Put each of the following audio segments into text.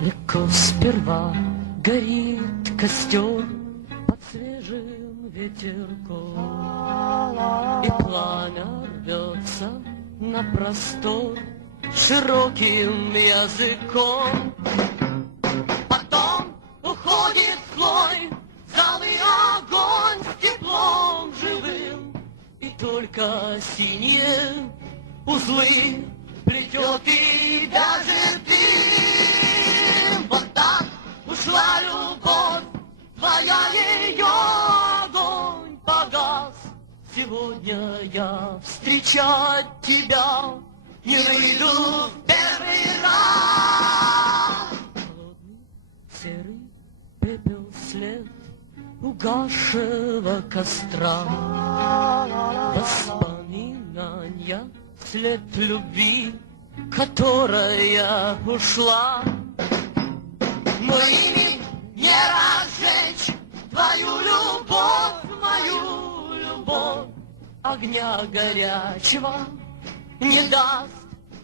Легко сперва горит костер под свежим ветерком, и пламя рвется на простор широким языком. Потом уходит слой, залый огонь с теплом живым, и только синие узлы плетет и даже дым. Вот так ушла любовь твоя, ее огонь погас. Сегодня я встречать тебя не выйду в первый раз. Холодный серый пепел след угасшего костра, воспоминания след любви, которая ушла. Но ими не разжечь твою любовь, мою любовь. Огня горячего не даст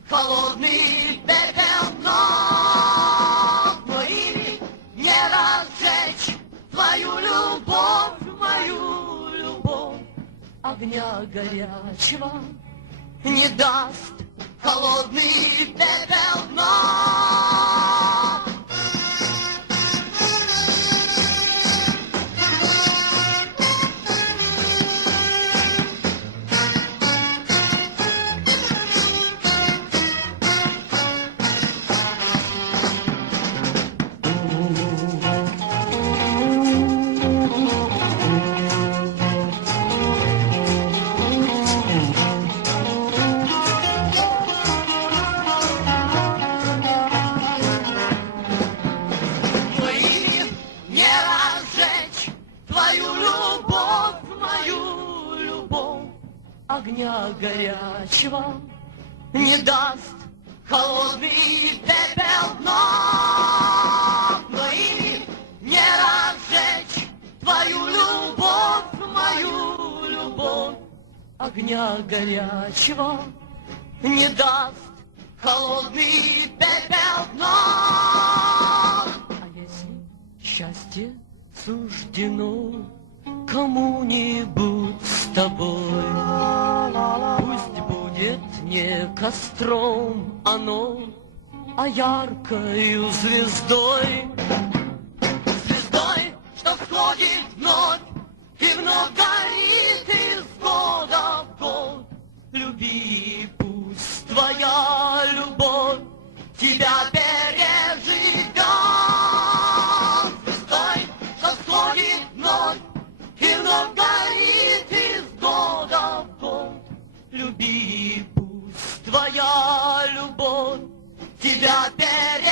холодный пепел вновь. Но ими не разжечь твою любовь, мою любовь. Огня горячего не даст холодный пепел вновь. Огня горячего не даст холодный пепел вновь. Но ими не разжечь твою любовь, мою любовь. Огня горячего не даст холодный пепел вновь. А если счастье суждено кому-нибудь с тобой, пусть будет не костром оно, а яркою звездой. Звездой, что всходит вновь и вновь горит из года в год. Люби, пусть твоя любовь тебя переживет. Звездой, что всходит вновь и вновь горит из года в год. Люби, пусть твоя любовь тебя переживет.